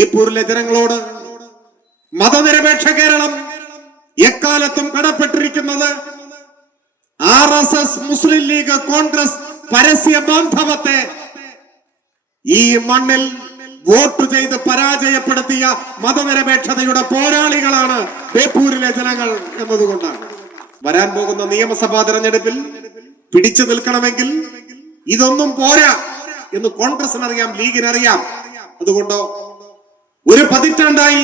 ബേപ്പൂരിലെ ജനങ്ങളോട് മതനിരപേക്ഷ കേരളം എക്കാലത്തും കടപ്പെട്ടിരിക്കുന്നത് R S S Muslim League Congress പരസ്യ ബാന്ധവത്തെ ഈ മണ്ണിൽ വോട്ട് ചെയ്ത് പരാജയപ്പെടുത്തിയ മതനിരപേക്ഷതയുടെ പോരാളികളാണ് ബേപ്പൂരിലെ ജനങ്ങൾ എന്നതുകൊണ്ടാണ്. വരാൻ പോകുന്ന നിയമസഭാ തെരഞ്ഞെടുപ്പിൽ പിടിച്ചു നിൽക്കണമെങ്കിൽ ഇതൊന്നും പോരാ എന്ന് കോൺഗ്രസിനറിയാം ലീഗിനറിയാം. അതുകൊണ്ട് ഒരു പതിറ്റാണ്ടായി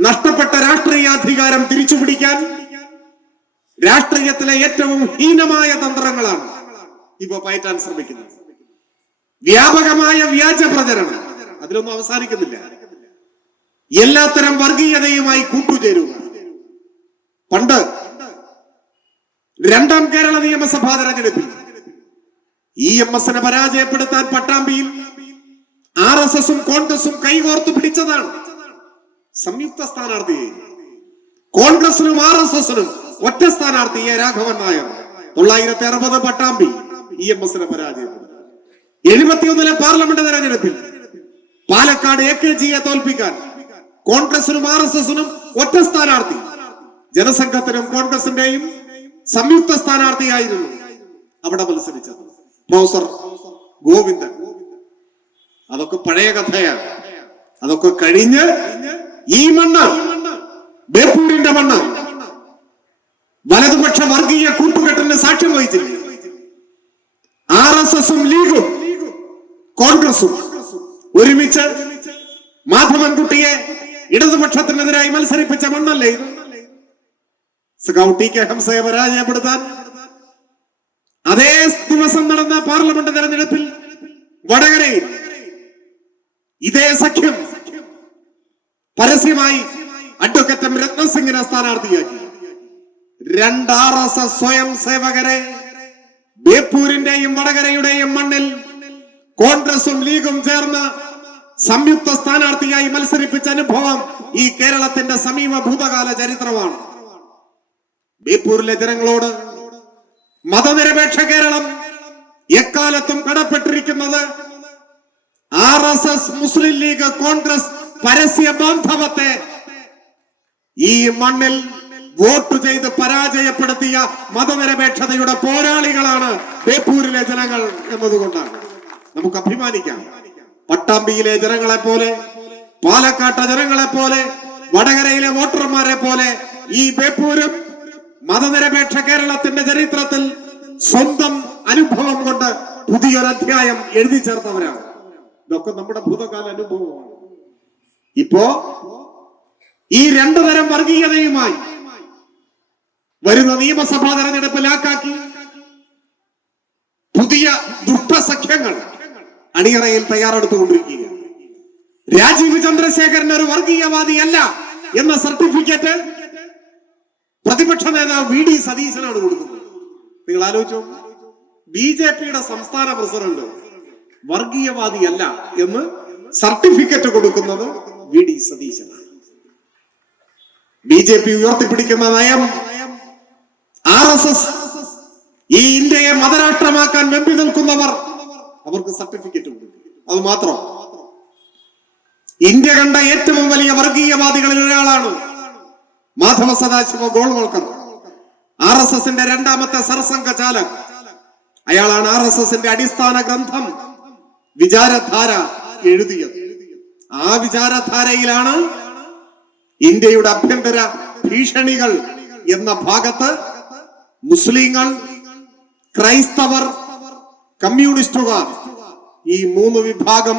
നഷ്ടപ്പെട്ട രാഷ്ട്രീയാധികാരം തിരിച്ചു പിടിക്കാൻ രാഷ്ട്രീയത്തിലെ ഏറ്റവും ഹീനമായ തന്ത്രങ്ങളാണ് ഇപ്പൊ പയറ്റാൻ ശ്രമിക്കുന്നത്. വ്യാപകമായ വ്യാജ പ്രചരണം. അതിലൊന്നും അവസാനിക്കുന്നില്ല. എല്ലാത്തരം വർഗീയതയുമായി കൂട്ടുചേരുക. പണ്ട് രണ്ടാം കേരള നിയമസഭാ തെരഞ്ഞെടുപ്പിൽ ഇ എം എസിനെ പരാജയപ്പെടുത്താൻ പട്ടാമ്പിയിൽ ആർ എസ് എസും കോൺഗ്രസും കൈകോർത്ത് പിടിച്ചതാണ്. സംയുക്ത സ്ഥാനാർത്ഥി. കോൺഗ്രസിനും ആർ എസ് എസിനും ഒറ്റ സ്ഥാനാർത്ഥി എ രാഘവൻ നായർ. തൊള്ളായിരത്തി അറുപത് പട്ടാമ്പി. ഇ എം എസിനെ പരാജയപ്പെടുത്തി എഴുപത്തിയൊന്നിലെ പാർലമെന്റ് തെരഞ്ഞെടുപ്പിൽ പാലക്കാട് എ കെ ജിയെ തോൽപ്പിക്കാൻ കോൺഗ്രസിനും ആർ എസ് എസിനും ഒറ്റ സ്ഥാനാർത്ഥി. ജനസംഘത്തിനും കോൺഗ്രസിന്റെയും സംയുക്ത സ്ഥാനാർത്ഥിയായിരുന്നു അവിടെ മത്സരിച്ചത്. പ്രൊഫസർ ഗോവിന്ദൻ. അതൊക്കെ പഴയ കഥയാണ്. അതൊക്കെ കഴിഞ്ഞ് ഈ മണ്ണ് ബേപ്പൂരിന്റെ മണ്ണ് വലതുപക്ഷ വർഗീയ കൂട്ടുകെട്ടിന് സാക്ഷ്യം വഹിച്ചില്ല? ആർ എസ് എസും ലീഗും കോൺഗ്രസും ഒരുമിച്ച് മാധവൻകുട്ടിയെ ഇടതുപക്ഷത്തിനെതിരായി മത്സരിപ്പിച്ച മണ്ണല്ലേ ഇത്? സഖാവ് ടി കെ ഹംസയെ പരാജയപ്പെടുത്താൻ അതേ ദിവസം നടന്ന പാർലമെന്റ് തെരഞ്ഞെടുപ്പിൽ വടകരയിൽ ഇതേ സഖ്യം പരസ്യമായി അഡ്വക്കറ്റ് രത്നസിംഗിനെ സ്ഥാനാർത്ഥിയാക്കി. രണ്ട് എസ് എസ് സ്വയം സേവകരെ ബേപ്പൂരിന്റെയും വടകരയുടെയും മണ്ണിൽ കോൺഗ്രസും ലീഗും ചേർന്ന് സംയുക്ത സ്ഥാനാർത്ഥിയായി മത്സരിപ്പിച്ച അനുഭവം ഈ കേരളത്തിന്റെ സമീപ ഭൂതകാല ചരിത്രമാണ്. ബേപ്പൂരിലെ ജനങ്ങളോട് മതനിരപേക്ഷ കേരളം എക്കാലത്തും കടപ്പെട്ടിരിക്കുന്നത് R S S Muslim League Congress പരസ്യ ബാന്ധവത്തെ ഈ മണ്ണിൽ വോട്ട് ചെയ്ത് പരാജയപ്പെടുത്തിയ മതനിരപേക്ഷതയുടെ പോരാളികളാണ് ബേപ്പൂരിലെ ജനങ്ങൾ എന്നതുകൊണ്ടാണ്. നമുക്ക് അഭിമാനിക്കാം. പട്ടാമ്പിയിലെ ജനങ്ങളെ പോലെ പാലക്കാട്ടെ ജനങ്ങളെ പോലെ വടകരയിലെ വോട്ടർമാരെ പോലെ ഈ ബേപ്പൂരും മതനിരപേക്ഷ കേരളത്തിന്റെ ചരിത്രത്തിൽ സ്വന്തം അനുഭവം കൊണ്ട് പുതിയൊരു അധ്യായം എഴുതി ചേർത്തവരാണ്. ഇതൊക്കെ നമ്മുടെ ഭൂതകാല അനുഭവമാണ്. ഇപ്പോ ഈ രണ്ടു തരം വർഗീയതയുമായി വരുന്ന നിയമസഭാ തെരഞ്ഞെടുപ്പ് ലാക്കാക്കി. പുതിയ ദുഷ്ടസഖ്യങ്ങൾ അണിയറയിൽ തയ്യാറെടുത്തുകൊണ്ടിരിക്കുക രാജീവ് ചന്ദ്രശേഖരൻ ഒരു വർഗീയവാദിയല്ല എന്ന സർട്ടിഫിക്കറ്റ് പ്രതിപക്ഷ നേതാവ് വി ഡി സതീശനാണ് കൊടുക്കുന്നത്. നിങ്ങൾ ആലോചിച്ചോ? ബി ജെ പിയുടെ സംസ്ഥാന പ്രസിഡന്റ് വർഗീയവാദിയല്ല എന്ന് സർട്ടിഫിക്കറ്റ് കൊടുക്കുന്നത് വി ഡി സതീശനാണ്. ബി ജെ പി ഉയർത്തിപ്പിടിക്കുന്ന നയം ആർ എസ് എസ് ഈ ഇന്ത്യയെ മതരാഷ്ട്രമാക്കാൻ വെമ്പി നിൽക്കുന്നവർ അവർക്ക് സർട്ടിഫിക്കറ്റ് കൊടുക്കും അത് മാത്രം. ഇന്ത്യ കണ്ട ഏറ്റവും വലിയ വർഗീയവാദികളിൽ ഒരാളാണ് മാധവ സദാശിവ ഗോൾവൾക്കർ. ആർ എസ് എസിന്റെ രണ്ടാമത്തെ സർസംഘ ചാലക് അയാളാണ് ആർ എസ് എസിന്റെ അടിസ്ഥാന ഗ്രന്ഥം. വിചാരധാര എഴുതിയത്. ആ വിചാരധാരയിലാണ് ഇന്ത്യയുടെ അഭ്യന്തര ഭീഷണികൾ എന്ന ഭാഗത്ത് മുസ്ലിങ്ങൾ ക്രൈസ്തവർ കമ്മ്യൂണിസ്റ്റുകാർ ഈ മൂന്ന് വിഭാഗം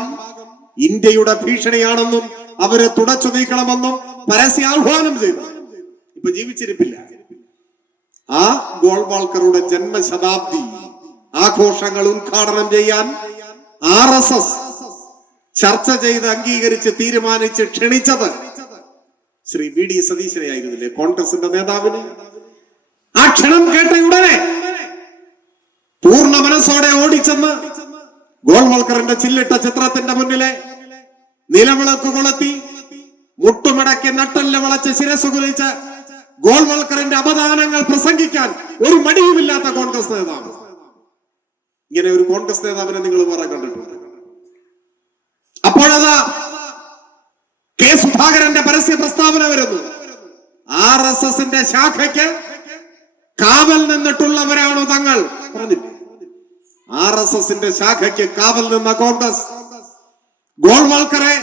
ഇന്ത്യയുടെ ഭീഷണിയാണെന്നും അവരെ തുടച്ചു നീക്കണമെന്നും പരസ്യ ആഹ്വാനം ചെയ്തു. ഇപ്പൊ ജീവിച്ചിരിപ്പില്ല. ആ ഗോൾവാൾക്കറുടെ ജന്മശതാബ്ദി ആഘോഷങ്ങൾ ഉദ്ഘാടനം ചെയ്യാൻ ആർ എസ് എസ് ചർച്ച ചെയ്ത് അംഗീകരിച്ച് തീരുമാനിച്ച് ക്ഷണിച്ചത് ശ്രീ വി ഡി സതീശനെ ആയിരുന്നില്ലേ കോൺഗ്രസിന്റെ നേതാവിന്. ആ ക്ഷണം കേട്ട ഉടനെ പൂർണ മനസ്സോടെ ഓടിച്ചെന്ന് ഗോൾവൾക്കറിന്റെ ചില്ലിട്ട ചിത്രത്തിന്റെ മുന്നിലെ നിലവിളക്ക് കൊളുത്തി മുട്ടുമടക്കി നട്ടല്ല വളച്ച് ശിരസ് കുലിച്ച് ഗോൾവൾക്കറിന്റെ അപദാനങ്ങൾ പ്രസംഗിക്കാൻ ഒരു മടിയുമില്ലാത്ത കോൺഗ്രസ് നേതാവ്. ഇങ്ങനെ ഒരു കോൺഗ്രസ് നേതാവിനെ നിങ്ങൾ വേറെ കണ്ടിട്ടുണ്ട്. അപ്പോഴതാ കെ സുധാകരന്റെ പരസ്യ പ്രസ്താവന വരുന്നു. ആർ എസ് എസിന്റെ ശാഖയ്ക്ക് കാവൽ നിന്നിട്ടുള്ളവരാണോ തങ്ങൾ? ആർ എസ് എസിന്റെ ശാഖയ്ക്ക് കാവൽ നിന്ന കോൺഗ്രസ് ഗോൾവാൾക്കറെ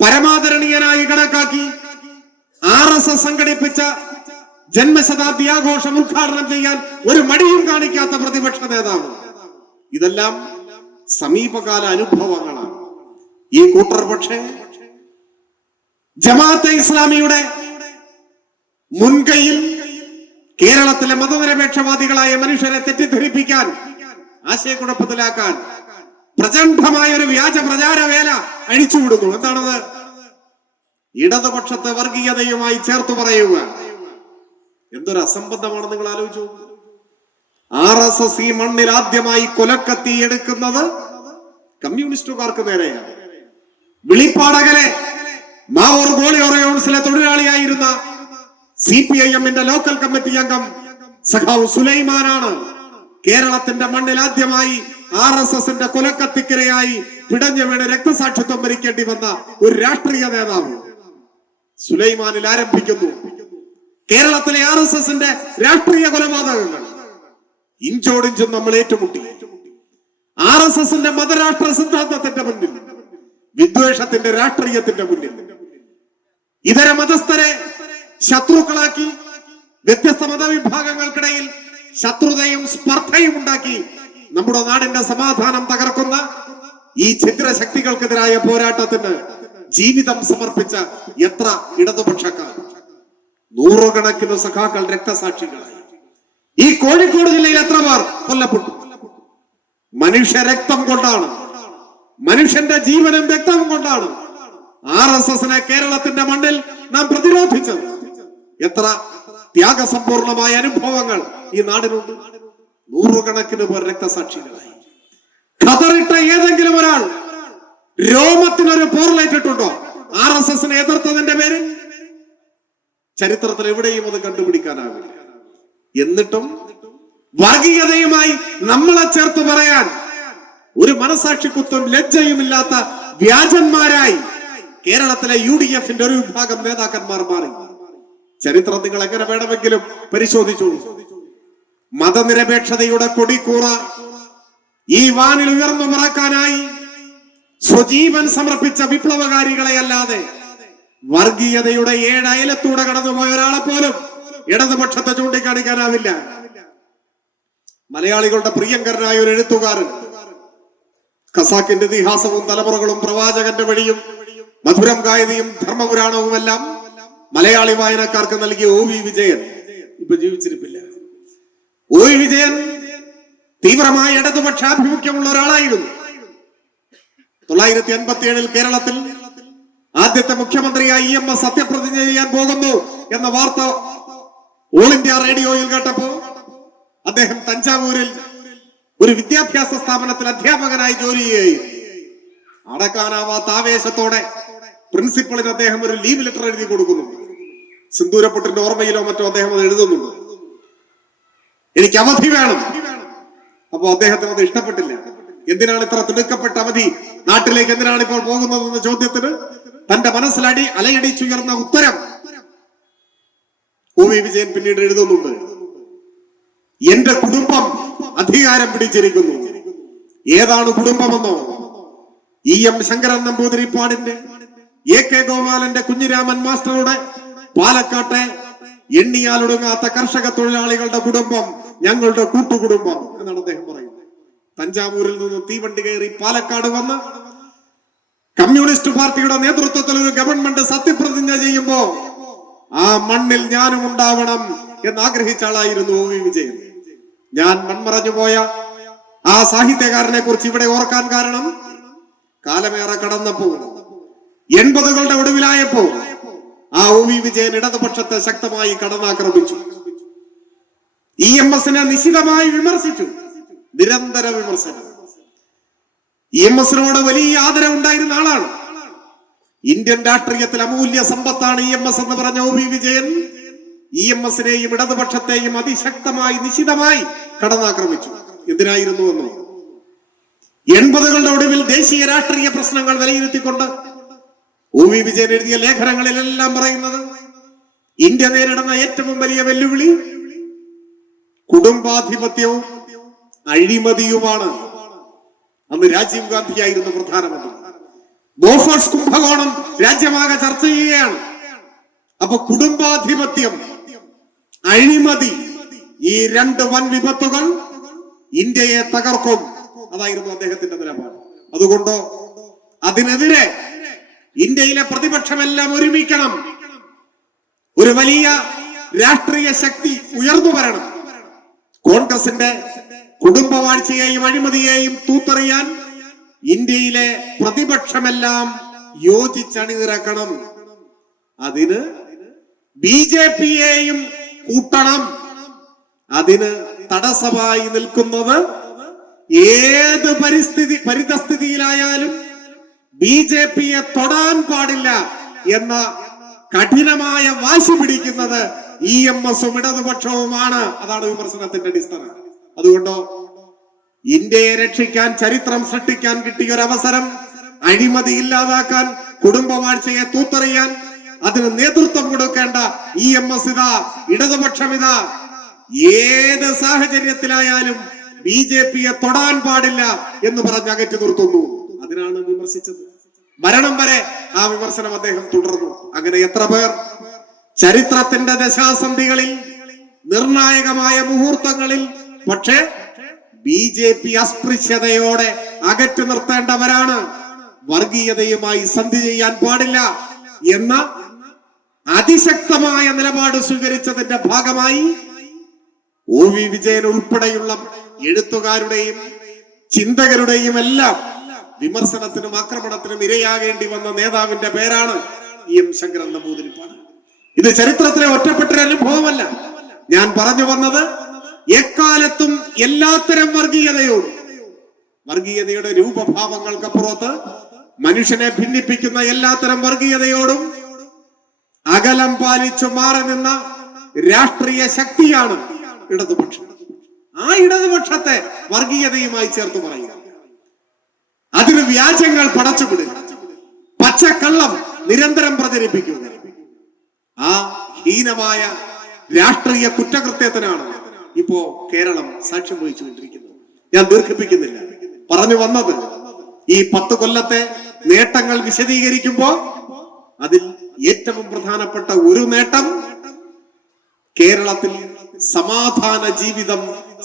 പരമാദരണീയനായി കണക്കാക്കി ആർ എസ് എസ് സംഘടിപ്പിച്ച ജന്മശതാബ്ദി ആഘോഷം ഉദ്ഘാടനം ചെയ്യാൻ ഒരു മടിയും കാണിക്കാത്ത പ്രതിപക്ഷ നേതാവ്. ഇതെല്ലാം സമീപകാല അനുഭവങ്ങളാണ്. ഈ കൂട്ടർ പക്ഷേ ജമാഅത്തെ ഇസ്ലാമിയുടെ മുൻകൈയിൽ കേരളത്തിലെ മതനിരപേക്ഷവാദികളായ മനുഷ്യരെ തെറ്റിദ്ധരിപ്പിക്കാൻ ആശയക്കുഴപ്പത്തിലാക്കാൻ പ്രചണ്ഡമായ ഒരു വ്യാജ പ്രചാര വേല അഴിച്ചുവിടുന്നു. എന്താണത്? ഇടതുപക്ഷത്തെ വർഗീയതയുമായി ചേർത്ത് പറയുക. എന്തൊരു അസംബന്ധമാണ് നിങ്ങൾ ആലോചിച്ചു ആർ എസ് എസ് ഈ മണ്ണിൽ ആദ്യമായി കൊലക്കത്തി എടുക്കുന്നത് കമ്മ്യൂണിസ്റ്റുകാർക്ക് നേരെയാണ്. വിളിപ്പാടകലെ മാവൂർ ഗോളിയോറയോൺസിലെ തൊഴിലാളിയായിരുന്ന സി പി ഐ എമ്മിന്റെ ലോക്കൽ കമ്മിറ്റി അംഗം സഖാവ് സുലൈമാനാണ് കേരളത്തിന്റെ മണ്ണിൽ ആദ്യമായി ആർ എസ് എസിന്റെ കൊലക്കത്തിക്കിരയായി പിടഞ്ഞു വീണ് രക്തസാക്ഷിത്വം ഭരിക്കേണ്ടി വന്ന ഒരു രാഷ്ട്രീയ നേതാവ് സുലൈമാനിൽ ആരംഭിക്കുന്നു. കേരളത്തിലെ ആർ എസ് എസിന്റെ രാഷ്ട്രീയ കൊലപാതകങ്ങൾ. ഇഞ്ചോടിഞ്ചും നമ്മൾ ഏറ്റുമുട്ടി. ആർ എസ് എസിന്റെ മതരാഷ്ട്ര സിദ്ധാന്തത്തിന്റെ മുന്നിൽ വിദ്വേഷത്തിന്റെ രാഷ്ട്രീയത്തിന്റെ മുന്നിൽ. ഇതര മതസ്ഥരെ ശത്രുക്കളാക്കി വ്യത്യസ്ത മതവിഭാഗങ്ങൾക്കിടയിൽ ശത്രുതയും സ്പർദ്ധയും ഉണ്ടാക്കി നമ്മുടെ നാടിന്റെ സമാധാനം തകർക്കുന്ന ഈ ഛിദ്രശക്തികൾക്കെതിരായ പോരാട്ടത്തിന് ജീവിതം സമർപ്പിച്ച എത്ര ഇടതുപക്ഷക്കാർ. നൂറുകണക്കിന് സഖാക്കൾ രക്തസാക്ഷികളായി. ഈ കോഴിക്കോട് ജില്ലയിൽ എത്ര പേർ? കൊല്ലപ്പെട്ടു. മനുഷ്യ രക്തം കൊണ്ടാണ്. മനുഷ്യന്റെ ജീവനും രക്തം കൊണ്ടാണ് ആർ എസ് എസിനെ കേരളത്തിന്റെ മണ്ണിൽ നാം പ്രതിരോധിച്ചത്. എത്ര ത്യാഗസമ്പൂർണമായ അനുഭവങ്ങൾ ഈ നാടിനുണ്ട്. നൂറുകണക്കിന് പേർ രക്തസാക്ഷികളായി. ഖതറിട്ട ഏതെങ്കിലും ഒരാൾ രോമത്തിനൊരു പോർലേറ്റിട്ടുണ്ടോ ആർ എസ് എസിനെ എതിർത്തതിന്റെ പേരിൽ? ചരിത്രത്തിൽ എവിടെയും അത് കണ്ടുപിടിക്കാനാവില്ല. എന്നിട്ടും വർഗീയതയുമായി നമ്മളെ ചേർത്ത് പറയാൻ ഒരു മനസാക്ഷിക്കുത്തും ലജ്ജയുമില്ലാത്ത വ്യാജന്മാരായി കേരളത്തിലെ യു ഡി എഫിന്റെ ഒരു വിഭാഗം നേതാക്കന്മാർ മാറി. ചരിത്രം നിങ്ങൾ എങ്ങനെ വേണമെങ്കിലും പരിശോധിച്ചോളൂ. മതനിരപേക്ഷതയുടെ കൊടിക്കൂറ ഈ വാനിൽ ഉയർന്നു പറക്കാനായി സ്വജീവൻ സമർപ്പിച്ച വിപ്ലവകാരികളെ അല്ലാതെ വർഗീയതയുടെ ഏഴ് അയലത്തൂടെ കടന്നുപോയ ഒരാളെ പോലും ഇടതുപക്ഷത്തെ ചൂണ്ടിക്കാണിക്കാനാവില്ല. മലയാളികളുടെ പ്രിയങ്കരനായ ഒരു എഴുത്തുകാരൻ ഖസാക്കിന്റെ ഇതിഹാസവും തലമുറകളും പ്രവാചകന്റെ വഴിയും മധുരം ഗായതിയും ധർമ്മപുരാണവും എല്ലാം മലയാളി വായനക്കാർക്ക് നൽകിയ ഒ വി വിജയൻ. ഇപ്പൊ ജീവിച്ചിരിപ്പില്ല. ഒ വി വിജയൻ തീവ്രമായ ഇടതുപക്ഷാഭിമുഖ്യമുള്ള ഒരാളായിരുന്നു. തൊള്ളായിരത്തി എൺപത്തി ഏഴിൽ കേരളത്തിൽ ആദ്യത്തെ മുഖ്യമന്ത്രിയായി എം എസ് സത്യപ്രതിജ്ഞ ചെയ്യാൻ പോകുന്നു എന്ന വാർത്ത ഓൾ ഇന്ത്യ റേഡിയോയിൽ കേട്ടപ്പോ അദ്ദേഹം തഞ്ചാവൂരിൽ ഒരു വിദ്യാഭ്യാസ സ്ഥാപനത്തിൽ അധ്യാപകനായി ജോലി ചെയ്യുകയും അടക്കാനാവാത്ത ആവേശത്തോടെ പ്രിൻസിപ്പളിന് അദ്ദേഹം ഒരു ലീവ് ലെറ്റർ എഴുതി കൊടുക്കുന്നു. സിന്ദൂരപ്പൊട്ടിന്റെ ഓർമ്മയിലോ മറ്റോ അദ്ദേഹം അത് എഴുതുന്നുണ്ട്? എനിക്ക് അവധി വേണം. അപ്പൊ അദ്ദേഹത്തിന് അത് ഇഷ്ടപ്പെട്ടില്ല. എന്തിനാണ് ഇത്ര തിടുക്കപ്പെട്ട അവധി? നാട്ടിലേക്ക് എന്തിനാണ് ഇപ്പോൾ പോകുന്നതെന്ന ചോദ്യത്തിന് തന്റെ മനസ്സിലടി അലയടിച്ചുയർന്ന ഉത്തരം. ഒ വി വിജയൻ പിന്നീട് എഴുതുന്നുണ്ട്. എന്റെ കുടുംബം അധികാരം പിടിച്ചിരിക്കുന്നു. ഏതാണ് കുടുംബമെന്നോ? ഇ. എം. ശങ്കരൻ നമ്പൂതിരിപ്പാടിന്റെ എ. കെ. ഗോപാലന്റെ കുഞ്ഞിരാമൻ മാസ്റ്ററുടെ പാലക്കാട്ടെ എണ്ണിയാലൊടുങ്ങാത്ത കർഷക തൊഴിലാളികളുടെ കുടുംബം ഞങ്ങളുടെ കൂട്ടുകുടുംബം എന്നാണ് അദ്ദേഹം പറയുന്നത്. തഞ്ചാവൂരിൽ നിന്ന് തീവണ്ടി കയറി പാലക്കാട് വന്ന് കമ്മ്യൂണിസ്റ്റ് പാർട്ടിയുടെ നേതൃത്വത്തിൽ ഒരു ഗവൺമെന്റ് സത്യപ്രതിജ്ഞ ചെയ്യുമ്പോ ആ മണ്ണിൽ ഞാനും ഉണ്ടാവണം എന്ന് ആഗ്രഹിച്ച ആളായിരുന്നു വി വിജയൻ. ഞാൻ മൺമറഞ്ഞു പോയ ആ സാഹിത്യകാരനെ കുറിച്ച് ഇവിടെ ഓർക്കാൻ കാരണം കാലമേറെ കടന്നപ്പോ എൺപതുകളുടെ ഒടുവിലായപ്പോ ആ ഒ വി വിജയൻ ഇടതുപക്ഷത്തെ ശക്തമായി കടന്നാക്രമിച്ചു. ഇ എം എസിനെ നിശിതമായി വിമർശിച്ചു. നിരന്തര വിമർശനം. എം എസിനോട് വലിയ ആദരവുണ്ടായിരുന്ന ആളാണ്. ഇന്ത്യൻ രാഷ്ട്രീയത്തിൽ അമൂല്യ സമ്പത്താണ് ഇ എം എസ് എന്ന് പറഞ്ഞ O V Vijayan. E M എസിനെയും ഇടതുപക്ഷത്തെയും അതിശക്തമായി നിശിതമായി കടന്നാക്രമിച്ചു. എന്തിനായിരുന്നു എന്നോ എൺപതുകളുടെ ഒടുവിൽ ദേശീയ രാഷ്ട്രീയ പ്രശ്നങ്ങൾ വിലയിരുത്തിക്കൊണ്ട് ഒ വി വിജയൻ എഴുതിയ ലേഖനങ്ങളിലെല്ലാം പറയുന്നത് ഇന്ത്യ നേരിടുന്ന ഏറ്റവും വലിയ വെല്ലുവിളി കുടുംബാധിപത്യവും അഴിമതിയുമാണ്. അന്ന് രാജീവ് ഗാന്ധിയായിരുന്നു പ്രധാനമന്ത്രി. ബോഫോഴ്സ് കുംഭകോണം രാജ്യമാകെ ചർച്ച ചെയ്യുകയാണ്. അപ്പൊ കുടുംബാധിപത്യം അഴിമതി ഈ രണ്ട് വൻ വിപത്തുകൾ ഇന്ത്യയെ തകർക്കും അതായിരുന്നു അദ്ദേഹത്തിന്റെ നിലപാട്. അതുകൊണ്ടോ അതിനെതിരെ ഇന്ത്യയിലെ പ്രതിപക്ഷമെല്ലാം ഒരുമിക്കണം. ഒരു വലിയ രാഷ്ട്രീയ ശക്തി ഉയർന്നു വരണം. കോൺഗ്രസിന്റെ കുടുംബവാഴ്ചയെയും അഴിമതിയെയും തൂത്തറിയാൻ ഇന്ത്യയിലെ പ്രതിപക്ഷമെല്ലാം യോജിച്ചണിനിരക്കണം. അതിന് ബി ജെ പിയെയും കൂട്ടണം. അതിന് തടസ്സമായി നിൽക്കുന്നത് ഏത് പരിസ്ഥിതി പരിതസ്ഥിതിയിലായാലും ബി ജെ പിയെ തൊടാൻ പാടില്ല എന്ന കഠിനമായ വാശി പിടിക്കുന്നത് ഇ എം എസും ഇടതുപക്ഷവുമാണ്. അതാണ് വിമർശനത്തിന്റെ അടിസ്ഥാനം. അതുകൊണ്ടോ ഇന്ത്യയെ രക്ഷിക്കാൻ ചരിത്രം സൃഷ്ടിക്കാൻ കിട്ടിയ ഒരു അവസരം അഴിമതി ഇല്ലാതാക്കാൻ കുടുംബവാഴ്ചയെ തൂത്തെറിയാൻ അതിന് നേതൃത്വം കൊടുക്കേണ്ട ഇ എം എസ് ഇതാ ഇടതുപക്ഷം ഇതാ. ഏത് സാഹചര്യത്തിലായാലും ബി ജെ പിയെ തൊടാൻ പാടില്ല എന്ന് പറഞ്ഞ് അകറ്റി നിർത്തുന്നു. അതിനാണ് വിമർശിച്ചത്. മരണം വരെ ആ വിമർശനം അദ്ദേഹം തുടർന്നു. അങ്ങനെ എത്ര പേർ ചരിത്രത്തിന്റെ ദശാസന്ധികളിൽ നിർണായകമായ മുഹൂർത്തങ്ങളിൽ പക്ഷേ ബി ജെ പി അസ്പൃശ്യതയോടെ അകറ്റി നിർത്തേണ്ടവരാണ്. വർഗീയതയുമായി സന്ധി ചെയ്യാൻ പാടില്ല എന്ന അതിശക്തമായ നിലപാട് സ്വീകരിച്ചതിന്റെ ഭാഗമായി ഒ വി വിജയൻ ഉൾപ്പെടെയുള്ള എഴുത്തുകാരുടെയും ചിന്തകരുടെയും എല്ലാം വിമർശനത്തിനും ആക്രമണത്തിനും ഇരയാകേണ്ടി വന്ന നേതാവിന്റെ പേരാണ് ഇ എം ശങ്കരൻ നമ്പൂതിരിപ്പാട്. ഇത് ചരിത്രത്തിലെ ഒറ്റപ്പെട്ട ഒരു അനുഭവമല്ല. ഞാൻ പറഞ്ഞു വന്നത് എക്കാലത്തും എല്ലാത്തരം വർഗീയതയോടും വർഗീയതയുടെ രൂപഭാവങ്ങൾക്കപ്പുറത്ത് മനുഷ്യനെ ഭിന്നിപ്പിക്കുന്ന എല്ലാത്തരം വർഗീയതയോടും അകലം പാലിച്ചു മാറി നിന്ന രാഷ്ട്രീയ ശക്തിയാണ് ഇടതുപക്ഷം. ആ ഇടതുപക്ഷത്തെ വർഗീയതയുമായി ചേർത്ത് പറയുക. അതിന് വ്യാജങ്ങൾ പടച്ചുവിടുക. പച്ചക്കള്ളം നിരന്തരം പ്രചരിപ്പിക്കുക. ആ ഹീനമായ രാഷ്ട്രീയ കുറ്റകൃത്യത്തിനാണ് ഇപ്പോ കേരളം സാക്ഷ്യം വഹിച്ചുകൊണ്ടിരിക്കുന്നത്. ഞാൻ ദീർഘിപ്പിക്കുന്നില്ല. പറഞ്ഞു വന്നത് ഈ പത്ത് കൊല്ലത്തെ നേട്ടങ്ങൾ വിശദീകരിക്കുമ്പോ അതിൽ ഏറ്റവും പ്രധാനപ്പെട്ട ഒരു നേട്ടം കേരളത്തിൽ സമാധാന ജീവിതം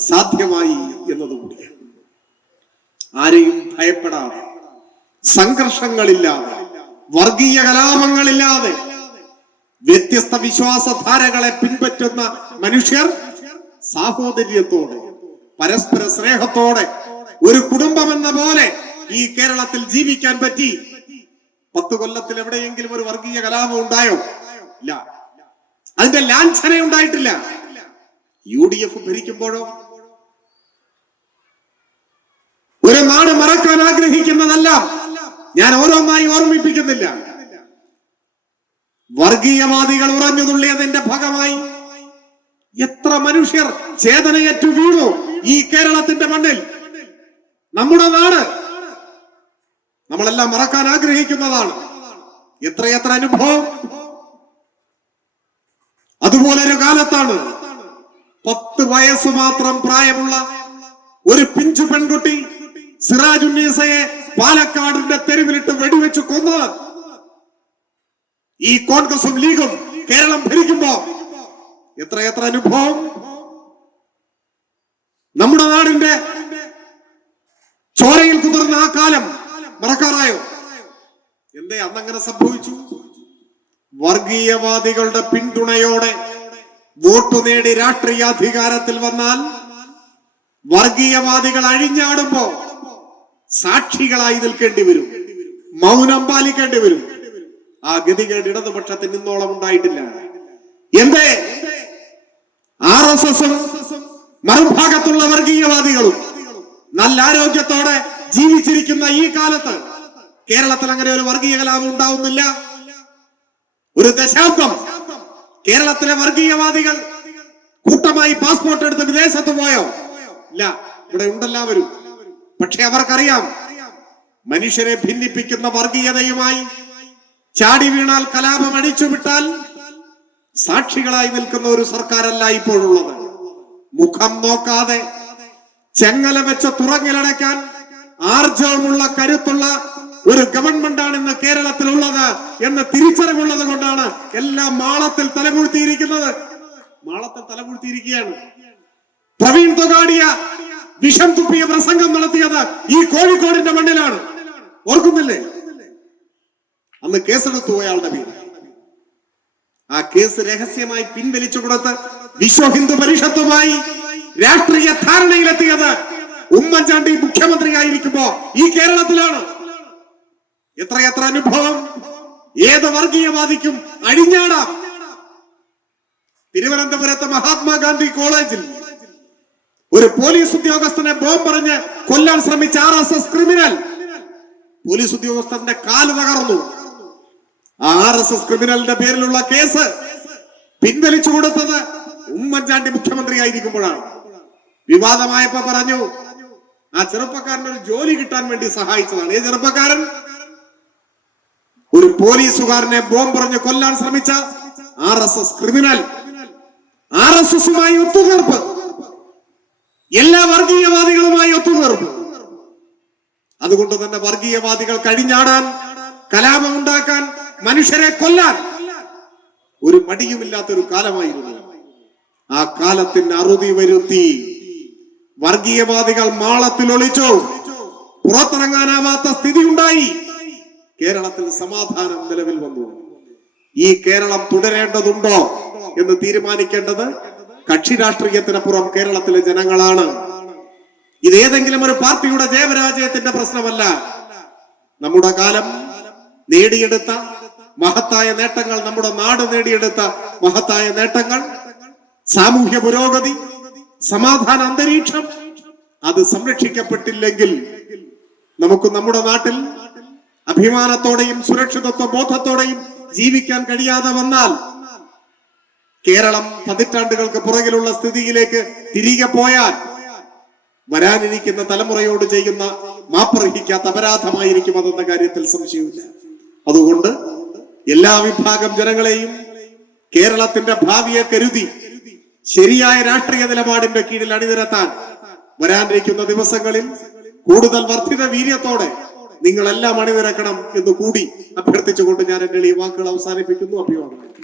സാധ്യമായി എന്നതുകൂടിയാണ്. ആരെയും ഭയപ്പെടാതെ സംഘർഷങ്ങളില്ലാതെ വർഗീയ കലാപങ്ങളില്ലാതെ വ്യത്യസ്ത വിശ്വാസധാരകളെ പിൻപറ്റുന്ന മനുഷ്യർ സാഹോദര്യത്തോടെ പരസ്പര സ്നേഹത്തോടെ ഒരു കുടുംബം എന്ന പോലെ ഈ കേരളത്തിൽ ജീവിക്കാൻ പറ്റി. പത്ത് കൊല്ലത്തിൽ എവിടെയെങ്കിലും ഒരു വർഗീയ കലാപം ഉണ്ടായോ? ഇല്ല. അതിന്റെ ലാഞ്ചന ഉണ്ടായിട്ടില്ല. യു ഡി എഫ് ഭരിക്കുമ്പോഴോ? ഒരു നാട് മറക്കാൻ ആഗ്രഹിക്കുന്നതല്ല. ഞാൻ ഓരോന്നായി ഓർമ്മിപ്പിക്കുന്നില്ല. വർഗീയവാദികൾ ഉറഞ്ഞു തുള്ളിയതിന്റെ ഭാഗമായി. എത്ര മനുഷ്യർ ചേതനയേറ്റു വീണു ഈ കേരളത്തിന്റെ മണ്ണിൽ. നമ്മുടെ നാട് നമ്മളെല്ലാം മറക്കാൻ ആഗ്രഹിക്കുന്നതാണ്. എത്രയെത്ര അനുഭവം. അതുപോലെ ഒരു കാലത്താണ് പത്ത് വയസ്സ് മാത്രം പ്രായമുള്ള ഒരു പിഞ്ചു പെൺകുട്ടി സിറാജുന്നീസയെ പാലക്കാടിന്റെ തെരുവിലിട്ട് വെടിവെച്ച് കൊന്നത്. ഈ കോൺഗ്രസും ലീഗും കേരളം ഭരിക്കുമ്പോ എത്ര എത്ര അനുഭവം? നമ്മുടെ നാടിന്റെ ചോരയിൽ കുതിർന്ന ആ കാലം മറക്കാറായോ? എന്തേ അന്നങ്ങനെ സംഭവിച്ചു? വർഗീയവാദികളുടെ പിന്തുണയോടെ വോട്ടു നേടി രാഷ്ട്രീയാധികാരത്തിൽ വന്നാൽ വർഗീയവാദികൾ അഴിഞ്ഞാടുമ്പോ സാക്ഷികളായി നിൽക്കേണ്ടി വരും. മൗനം പാലിക്കേണ്ടി വരും. ആ ഗതികേട് ഇടതുപക്ഷത്തിന് ഇന്നോളം ഉണ്ടായിട്ടില്ല. എന്തേ? ആർ എസ് എസും മറുഭാഗത്തുള്ള വർഗീയവാദികളും നല്ല ആരോഗ്യത്തോടെ ജീവിച്ചിരിക്കുന്ന ഈ കാലത്ത് കേരളത്തിൽ അങ്ങനെ ഒരു വർഗീയ കലാപം ഉണ്ടാവുന്നില്ല. ഒരു ദശാബ്ദം കേരളത്തിലെ വർഗീയവാദികൾ കൂട്ടമായി പാസ്പോർട്ട് എടുത്ത് വിദേശത്ത് പോയോ? ഇല്ല ഇവിടെ ഉണ്ടെല്ലാവരും. പക്ഷെ അവർക്കറിയാം മനുഷ്യരെ ഭിന്നിപ്പിക്കുന്ന വർഗീയതയുമായി ചാടി വീണാൽ കലാപം അടിച്ചുവിട്ടാൽ സാക്ഷികളായി നിൽക്കുന്ന ഒരു സർക്കാരല്ല ഇപ്പോഴുള്ളത്. മുഖം നോക്കാതെ ചെങ്ങല വെച്ച തുറങ്ങിലടയ്ക്കാൻ ആർജവമുള്ള കരുത്തുള്ള ഒരു ഗവൺമെന്റാണ് ഇന്ന് കേരളത്തിലുള്ളത് എന്ന് തിരിച്ചറിവുള്ളത് കൊണ്ടാണ് എല്ലാം മാളത്തിൽ തലപൂഴ്ത്തിയിരിക്കുന്നത് മാളത്തിൽ തലപൂഴ്ത്തിയിരിക്കുകയാണ് പ്രവീൺ തൊഗാടിയ വിഷം തുപ്പിയ പ്രസംഗം നടത്തിയത് ഈ കോഴിക്കോടിന്റെ മണ്ണിലാണ്. ഓർക്കുന്നില്ലേ? അന്ന് കേസെടുത്തു അയാളുടെ പേര് ആ കേസ് രഹസ്യമായി പിൻവലിച്ചു കൊടുത്ത് വിശ്വ ഹിന്ദു പരിഷത്തുമായി രാഷ്ട്രീയ ധാരണയിലെത്തിയത് ഉമ്മൻചാണ്ടി മുഖ്യമന്ത്രിയായിരിക്കുമ്പോ ഈ കേരളത്തിലാണ്. എത്രയെത്ര അനുഭവം ഏത് വർഗീയവാദിക്കും അഴിഞ്ഞാടാം. തിരുവനന്തപുരത്തെ മഹാത്മാഗാന്ധി കോളേജിൽ ഒരു പോലീസ് ഉദ്യോഗസ്ഥനെ ബോംബെറിഞ്ഞ് കൊല്ലാൻ ശ്രമിച്ച R S S criminal police ഉദ്യോഗസ്ഥന്റെ കാൽ തകർന്നു. ആർ എസ് എസ് ക്രിമിനലിന്റെ പേരിലുള്ള കേസ് പിൻവലിച്ചു കൊടുത്തത് ഉമ്മൻചാണ്ടി മുഖ്യമന്ത്രി ആയിരിക്കുമ്പോഴാണ്. വിവാദമായപ്പോ പറഞ്ഞു ആ ചെറുപ്പക്കാരന് ഒരു ജോലി കിട്ടാൻ വേണ്ടി സഹായിച്ചതാണ്. ഈ ചെറുപ്പക്കാരൻ? ഒരു പോലീസുകാരനെ ബോംബ് പറഞ്ഞ് കൊല്ലാൻ ശ്രമിച്ച R S S criminal. R S എസുമായി ഒത്തുതീർപ്പ്. എല്ലാ വർഗീയവാദികളുമായി ഒത്തുതീർപ്പ്. അതുകൊണ്ട് തന്നെ വർഗീയവാദികൾ കഴിഞ്ഞാടാൻ കലാപമുണ്ടാക്കാൻ മനുഷ്യരെ കൊല്ലാൻ ഒരു മടിയുമില്ലാത്ത ഒരു കാലമായിരുന്നു. ആ കാലത്തിന് അറുതി വരുത്തി വർഗീയവാദികൾ മാളത്തിൽ ഒളിച്ചു. പുറത്തിറങ്ങാനാവാത്ത സ്ഥിതി ഉണ്ടായി കേരളത്തിൽ സമാധാനം നിലവിൽ വന്നു. ഈ കേരളം തുടരേണ്ടതുണ്ടോ എന്ന് തീരുമാനിക്കേണ്ടത് കക്ഷി രാഷ്ട്രീയത്തിനപ്പുറം കേരളത്തിലെ ജനങ്ങളാണ്. ഇത് ഏതെങ്കിലും ഒരു പാർട്ടിയുടെ ജയപരാജയത്തിന്റെ പ്രശ്നമല്ല. നമ്മുടെ കാലം നേടിയെടുത്ത മഹത്തായ നേട്ടങ്ങൾ നമ്മുടെ നാട് നേടിയെടുത്ത മഹത്തായ നേട്ടങ്ങൾ സാമൂഹ്യ പുരോഗതി സമാധാന അന്തരീക്ഷം അത് സംരക്ഷിക്കപ്പെട്ടില്ലെങ്കിൽ നമുക്ക് നമ്മുടെ നാട്ടിൽ അഭിമാനത്തോടെയും സുരക്ഷിതത്വ ബോധത്തോടെയും ജീവിക്കാൻ കഴിയാതെ വന്നാൽ കേരളം പതിറ്റാണ്ടുകൾക്ക് പുറകിലുള്ള സ്ഥിതിയിലേക്ക് തിരികെ പോയാൽ വരാനിരിക്കുന്ന തലമുറയോട് ചെയ്യുന്ന മാപ്പർഹിക്കാത്ത അപരാധമായിരിക്കും അതെന്ന കാര്യത്തിൽ സംശയമില്ല. അതുകൊണ്ട് എല്ലാ വിഭാഗം ജനങ്ങളെയും കേരളത്തിന്റെ ഭാവിയെ കരുതി ശരിയായ രാഷ്ട്രീയ നിലപാടിന്റെ കീഴിൽ അണിനിരത്താൻ വരാനിരിക്കുന്ന ദിവസങ്ങളിൽ കൂടുതൽ വർദ്ധിത വീര്യത്തോടെ നിങ്ങളെല്ലാം അണിനിരക്കണം എന്ന് കൂടി അഭ്യർത്ഥിച്ചുകൊണ്ട് ഞാൻ എന്റെ ഈ വാക്കുകൾ അവസാനിപ്പിക്കുന്നു. അഭിവാദനം.